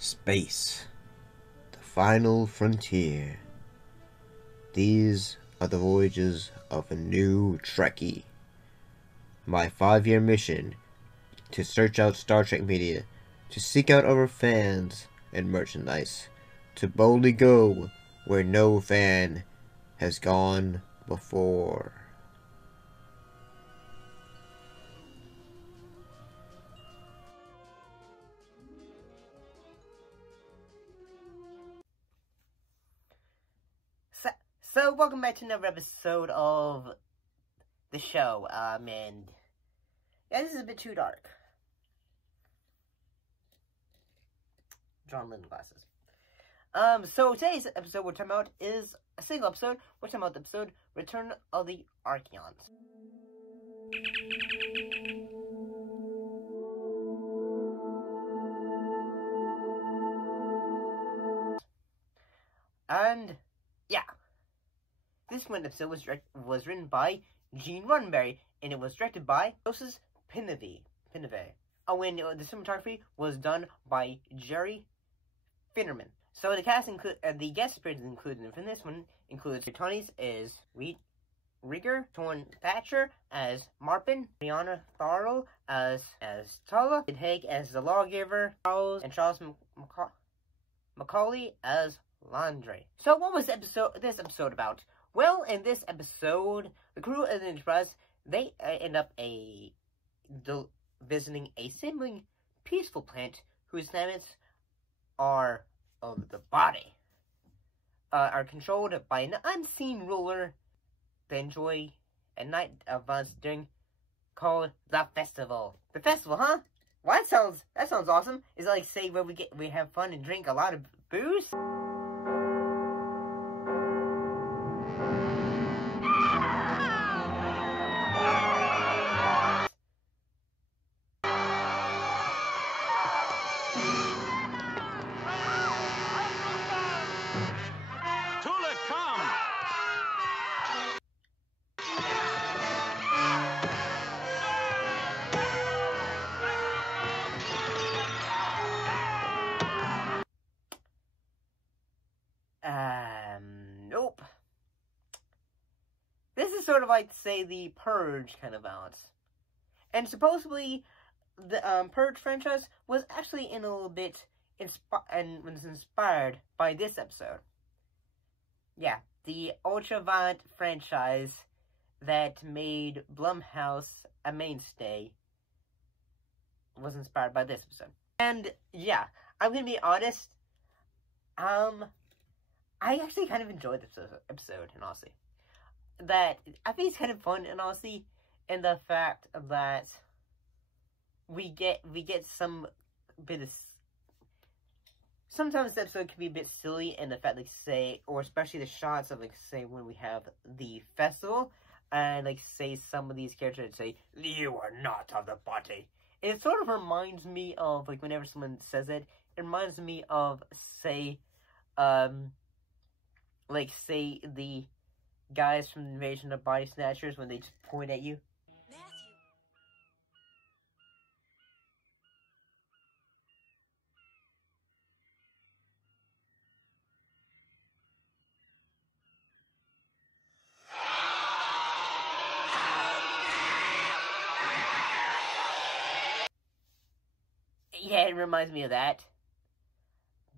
Space, the final frontier. These are the voyages of a new Trekkie. My 5-year mission to search out Star Trek media, to seek out our fans and merchandise, to boldly go where no fan has gone before. So welcome back to another episode of the show, and yeah, this is a bit too dark. John Lennon glasses. So today's episode we're talking about is a single episode. We're talking about the episode Return of the Archons. And yeah, this one episode was written by Gene Roddenberry, and it was directed by TOS Pinavy. Oh, and the cinematography was done by Jerry Finnerman. So the cast the guest appearances included in this one includes Tony's as Rieger, Torn Thatcher as Marpin, Brianna Tharl as Tala, Ed Haig as the Lawgiver, Charles Macaulay as Landry. So what was this episode about? Well, in this episode, the crew of the Enterprise, they end up visiting a seemingly peaceful planet whose planets are of the body, are controlled by an unseen ruler. They enjoy a night of events called the Festival. The Festival, huh? Well, that sounds awesome. Is it like, say, where we have fun and drink a lot of booze? Nope. This is sort of like, say, the Purge kind of balance. And supposedly, the Purge franchise was actually in a little bit was inspired by this episode. Yeah, the ultra-violent franchise that made Blumhouse a mainstay was inspired by this episode. And yeah, I'm gonna be honest, I actually kind of enjoyed this episode, in honesty. That I think it's kind of fun, in honesty, in the fact that we get some bit of. Sometimes the episode can be a bit silly in the fact, like, say, or especially the shots of, like, say, when we have the festival, and, like, say, some of these characters say, "You are not of the body." It sort of reminds me of, like, whenever someone says it reminds me of, say, like, say, the guys from the Invasion of Body Snatchers when they just point at you. Yeah, it reminds me of that.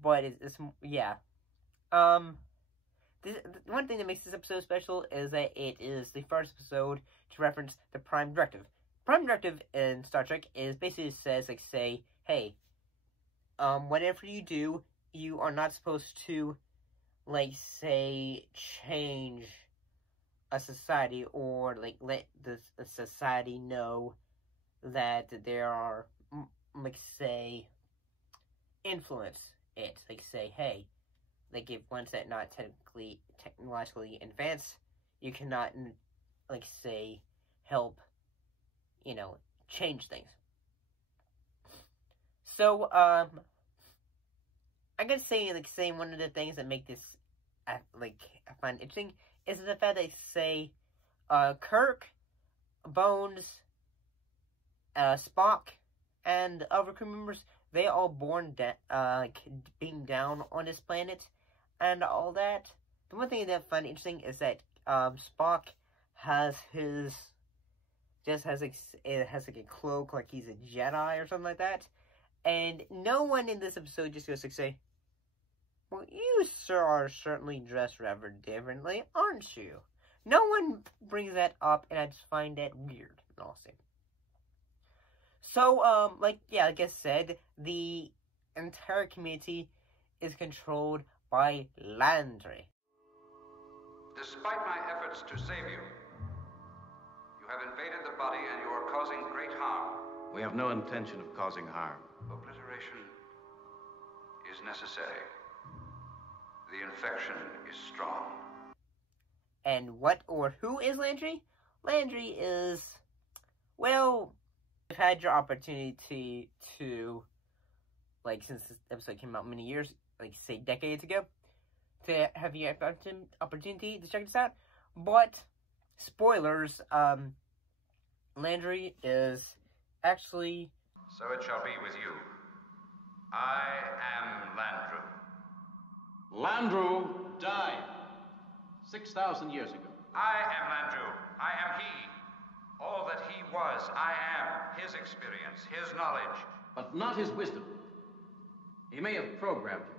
But it's yeah. One thing that makes this episode special is that it is the first episode to reference the Prime Directive. Prime Directive in Star Trek is basically says, like, say, hey, whatever you do, you are not supposed to, like, say, change a society or, like, let the society know that there are, like, say, influence it. Like, say, hey, like, if one's that not technologically advanced, you cannot, like, say, help, change things. So, I gotta say, like, one of the things that make this, like, I find interesting is the fact that, say, Kirk, Bones, Spock, and other crew members, they all born being down on this planet and all that. The one thing that I find interesting is that Spock has his has like a cloak, like he's a Jedi or something like that, and no one in this episode just goes to say, "Well, you sir are certainly dressed rather differently, aren't you?" No one brings that up, and I just find that weird and awesome. So, like I said, the entire community is controlled by Landry. Despite my efforts to save you, you have invaded the body and you are causing great harm. We have no intention of causing harm. Obliteration is necessary. The infection is strong. And what or who is Landry? Landry is, well, you've had your opportunity to, like, since this episode came out many years, like, say, decades ago, to have your opportunity to check this out. But, spoilers, Landry is actually... So it shall be with you. I am Landru. Landru died 6,000 years ago. I am Landru. I am he. All that he was, I am. His experience, his knowledge. But not his wisdom. He may have programmed you,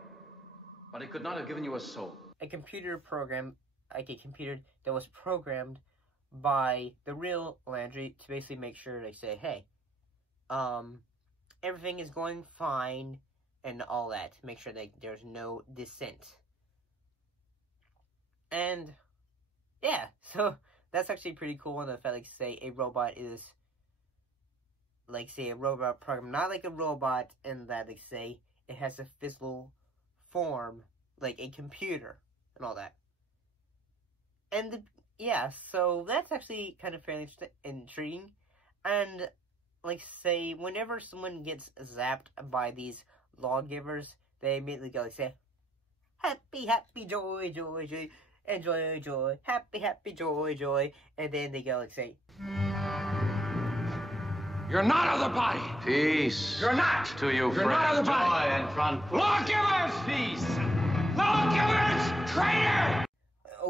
but he could not have given you a soul. A computer program, like a computer that was programmed by the real Landry to basically make sure they say, hey, everything is going fine and all that. Make sure that there's no dissent. And, yeah, so that's actually pretty cool. And the fact, like, say, a robot is, like, say, a robot program, not like a robot in that, like, say, it has a physical form, like a computer and all that. And, yeah, so that's actually kind of fairly intriguing. And, like, say, whenever someone gets zapped by these lawgivers, they immediately go, like, say, happy, happy, joy, joy, joy, and joy, joy, happy, happy, joy, joy, and then they go, like, say, You're not of the body. Peace. You're not. To you, You're not of the body. Joy and front. Lawgivers! Peace. Lawgivers! Traitor!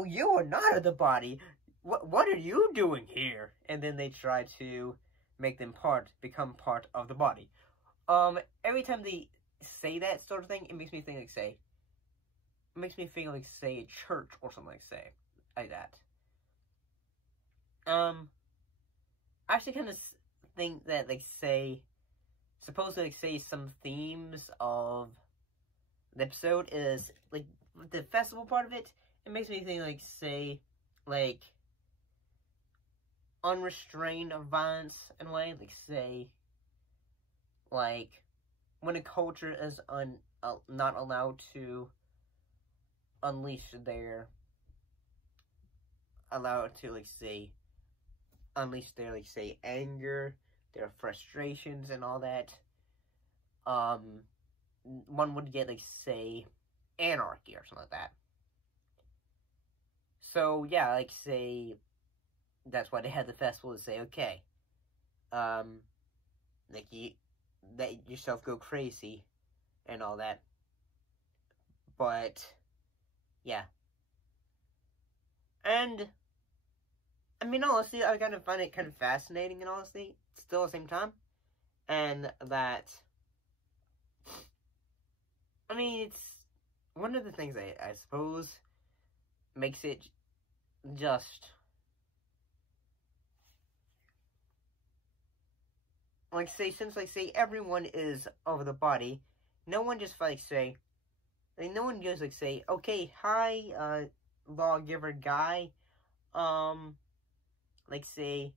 oh, you are not of the body. What are you doing here? And then they try to make them become part of the body. Every time they say that sort of thing, it makes me think, like, say, it makes me think like, say, a church or something like that. I actually kind of think that, like, say, supposedly, like, say, some themes of the episode is, like, the festival part of it, it makes me think, like, say, like, unrestrained violence in a way, like, say, like, when a culture is not allowed to unleash their, like, say, anger, their frustrations and all that, one would get, like, say, anarchy or something like that. So, yeah, like, say, that's why they had the festival to say, okay, like, you let yourself go crazy and all that. But, yeah. And, I mean, honestly, I kind of find it kind of fascinating, and honestly, still at the same time. And that, I mean, it's one of the things I suppose makes it just, like, say, since, like, say, everyone is over the body, no one just, like, say, like, no one goes, like, say, okay, hi, lawgiver guy, like, say,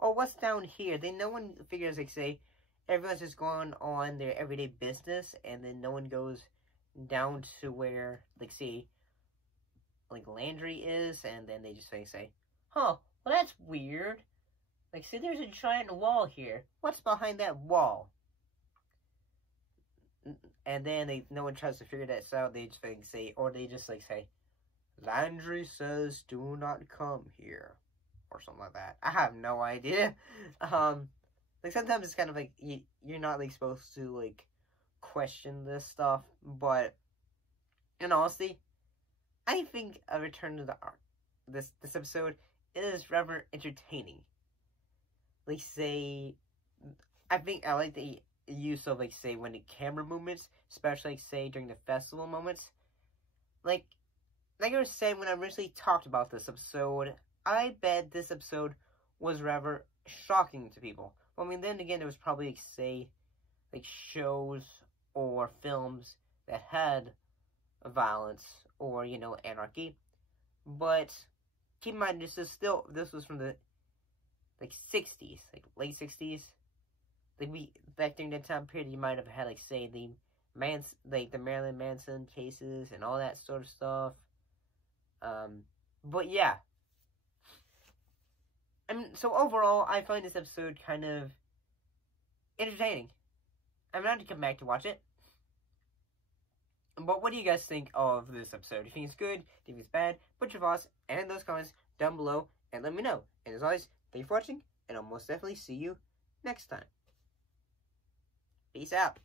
oh, what's down here? Then no one figures, like, say, everyone's just going on their everyday business, and then no one goes down to where, like, say, like, Landry is, and then they just, like, say, huh, well, that's weird. Like, see, there's a giant wall here. What's behind that wall? And then no one tries to figure that out. They just, like, say, or they just, like, say, Landry says, do not come here. Or something like that. I have no idea. Like, sometimes it's kind of like, you're not, like, supposed to, like, question this stuff, but in honesty, I think a return to the arc, this episode, is rather entertaining. Like, say, I think I like the use of, like, say, when the camera movements, especially, like, say, during the festival moments. Like I was saying when I originally talked about this episode, I bet this episode was rather shocking to people. Well, I mean, then again, there was probably, like, say, like, shows or films that had violence or, you know, anarchy. But keep in mind, this was from the, like, 60s, like, late 60s. Like, back during that time period, you might have had, like, say, the Marilyn Manson cases and all that sort of stuff. But yeah. I mean, so overall, I find this episode kind of entertaining. I'm not to come back to watch it. But what do you guys think of this episode? Do you think it's good? Do you think it's bad? Put your thoughts and those comments down below and let me know. And as always, thank you for watching, and I'll most definitely see you next time. Peace out.